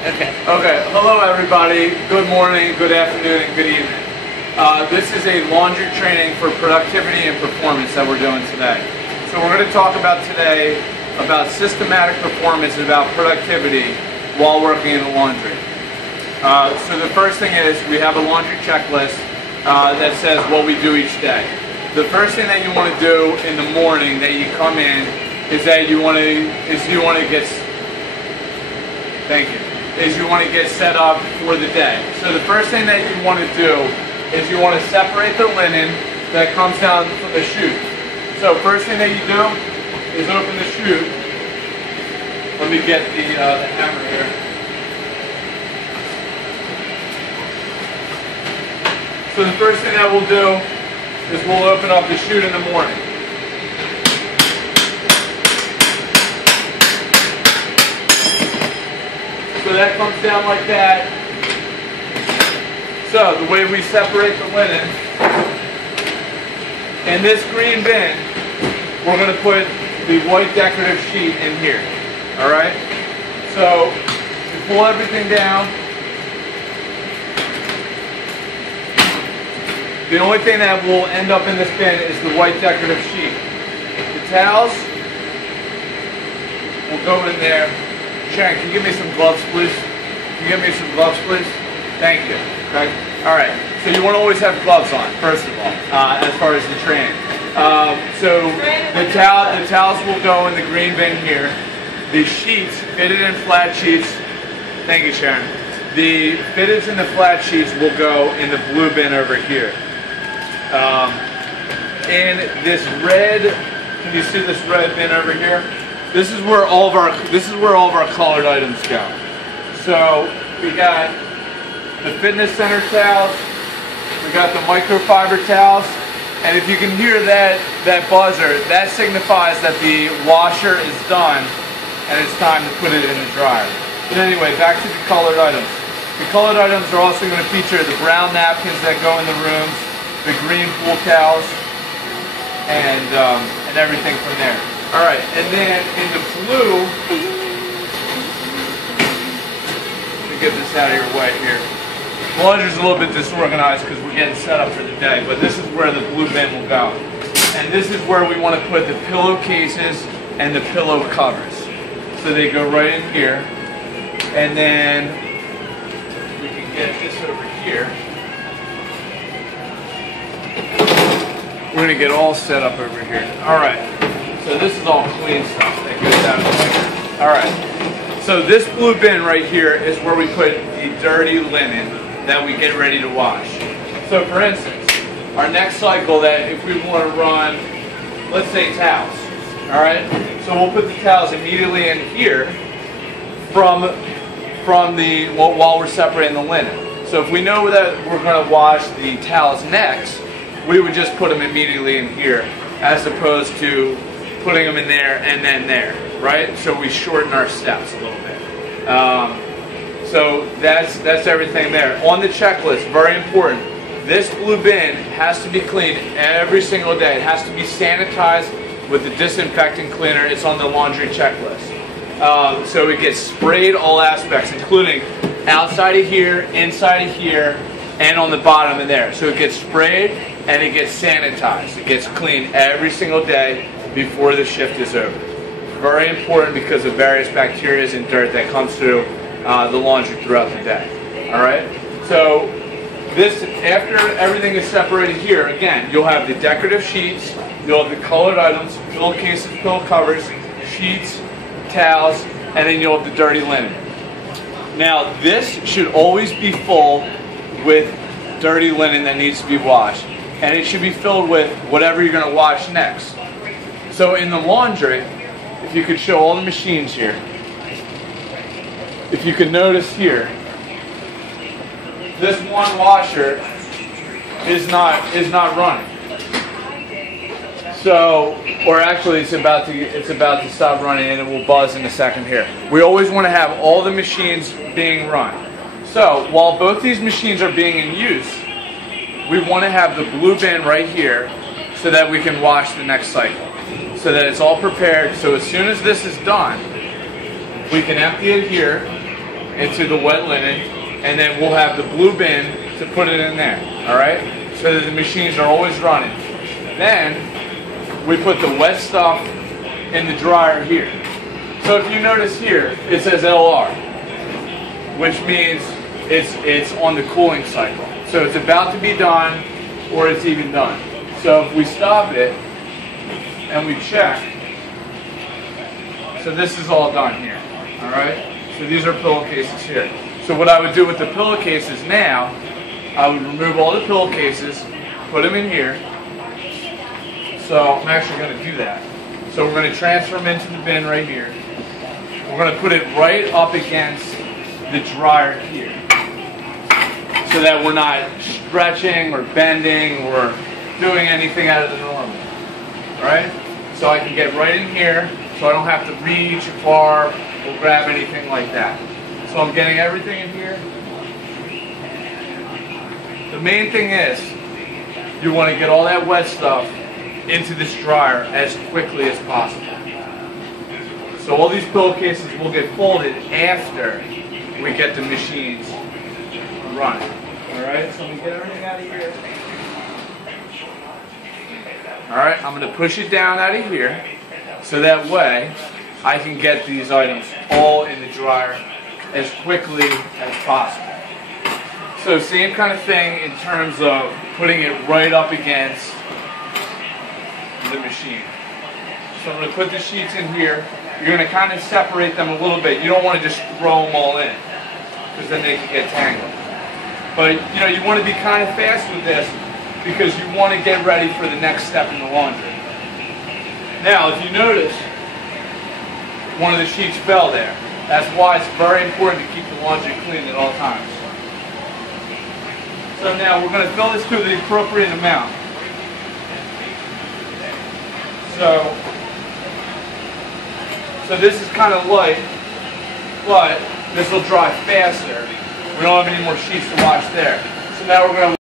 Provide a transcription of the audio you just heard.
Okay. Okay, hello everybody. Good morning, good afternoon, and good evening. This is a laundry training for productivity and performance that we're doing today. So we're going to talk about today about systematic performance and about productivity while working in the laundry. So the first thing is we have a laundry checklist that says what we do each day. The first thing that you want to do in the morning that you come in is that you want to get set up for the day. So the first thing that you want to do is you want to separate the linen that comes down from the chute. So first thing that you do is open the chute. Let me get the hammer here. So the first thing that we'll do is we'll open up the chute in the morning. So that comes down like that. So the way we separate the linen, in this green bin, we're going to put the white decorative sheet in here. Alright? So you pull everything down. The only thing that will end up in this bin is the white decorative sheet. The towels will go in there. Sharon, can you give me some gloves, please? Can you give me some gloves, please? Thank you. Okay. All right. So you want to always have gloves on, first of all, as far as the training. So the towels will go in the green bin here. The sheets, fitted and flat sheets. Thank you, Sharon. The fitteds and the flat sheets will go in the blue bin over here. In this red, can you see this red bin over here? This is where all of our colored items go. So we got the fitness center towels, we got the microfiber towels, and if you can hear that buzzer, that signifies that the washer is done and it's time to put it in the dryer. But anyway, back to the colored items. The colored items are also going to feature the brown napkins that go in the rooms, the green pool towels, and everything from there. All right, and then in the blue, let me get this out of your way here. The laundry's a little bit disorganized because we're getting set up for the day, but this is where the blue bin will go. And this is where we want to put the pillowcases and the pillow covers. So they go right in here, and then we can get this over here. We're going to get all set up over here. All right. So this is all clean stuff that goes out of the way. Alright, so this blue bin right here is where we put the dirty linen that we get ready to wash. So for instance, our next cycle that if we want to run, let's say towels. Alright, so we'll put the towels immediately in here while we're separating the linen. So if we know that we're going to wash the towels next, we would just put them immediately in here as opposed to putting them in there and then there, right? So we shorten our steps a little bit. So that's everything there. On the checklist, very important, this blue bin has to be cleaned every single day. It has to be sanitized with the disinfectant cleaner. It's on the laundry checklist. So it gets sprayed all aspects, including outside of here, inside of here, and on the bottom of there. So it gets sprayed and it gets sanitized. It gets cleaned every single day before the shift is over. Very important because of various bacteria and dirt that comes through the laundry throughout the day. Alright? So this, after everything is separated here, again, you'll have the decorative sheets, you'll have the colored items, pillowcases, pillow covers, sheets, towels, and then you'll have the dirty linen. Now this should always be full with dirty linen that needs to be washed. And it should be filled with whatever you're going to wash next. So in the laundry, if you could show all the machines here, if you can notice here, this one washer is not running. So, or actually it's about to stop running and it will buzz in a second here. We always want to have all the machines being run. So while both these machines are being in use, we want to have the blue bin right here so that we can wash the next cycle. So that it's all prepared, so as soon as this is done, we can empty it here, into the wet linen, and then we'll have the blue bin to put it in there, all right? So that the machines are always running. Then we put the wet stuff in the dryer here. So if you notice here, it says LR, which means it's on the cooling cycle. So it's about to be done, or it's even done. So if we stop it and we check, so this is all done here, all right? So these are pillowcases here. So what I would do with the pillowcases now, I would remove all the pillowcases, put them in here. So I'm actually going to do that. So we're going to transfer them into the bin right here. We're going to put it right up against the dryer here, so that we're not stretching or bending or doing anything out of the normal. All right? So I can get right in here, so I don't have to reach far or grab anything like that. So I'm getting everything in here. The main thing is, you want to get all that wet stuff into this dryer as quickly as possible. So all these pillowcases will get folded after we get the machines running. Alright, so I'm going to get everything out of here. Alright, I'm going to push it down out of here, so that way I can get these items all in the dryer as quickly as possible. So same kind of thing in terms of putting it right up against the machine. So I'm going to put the sheets in here. You're going to kind of separate them a little bit. You don't want to just throw them all in, because then they can get tangled. But you know, you want to be kind of fast with this, because you want to get ready for the next step in the laundry. Now, if you notice, one of the sheets fell there. That's why it's very important to keep the laundry clean at all times. So now we're going to fill this to the appropriate amount. So this is kind of light, but this will dry faster. We don't have any more sheets to wash there. So now we're going to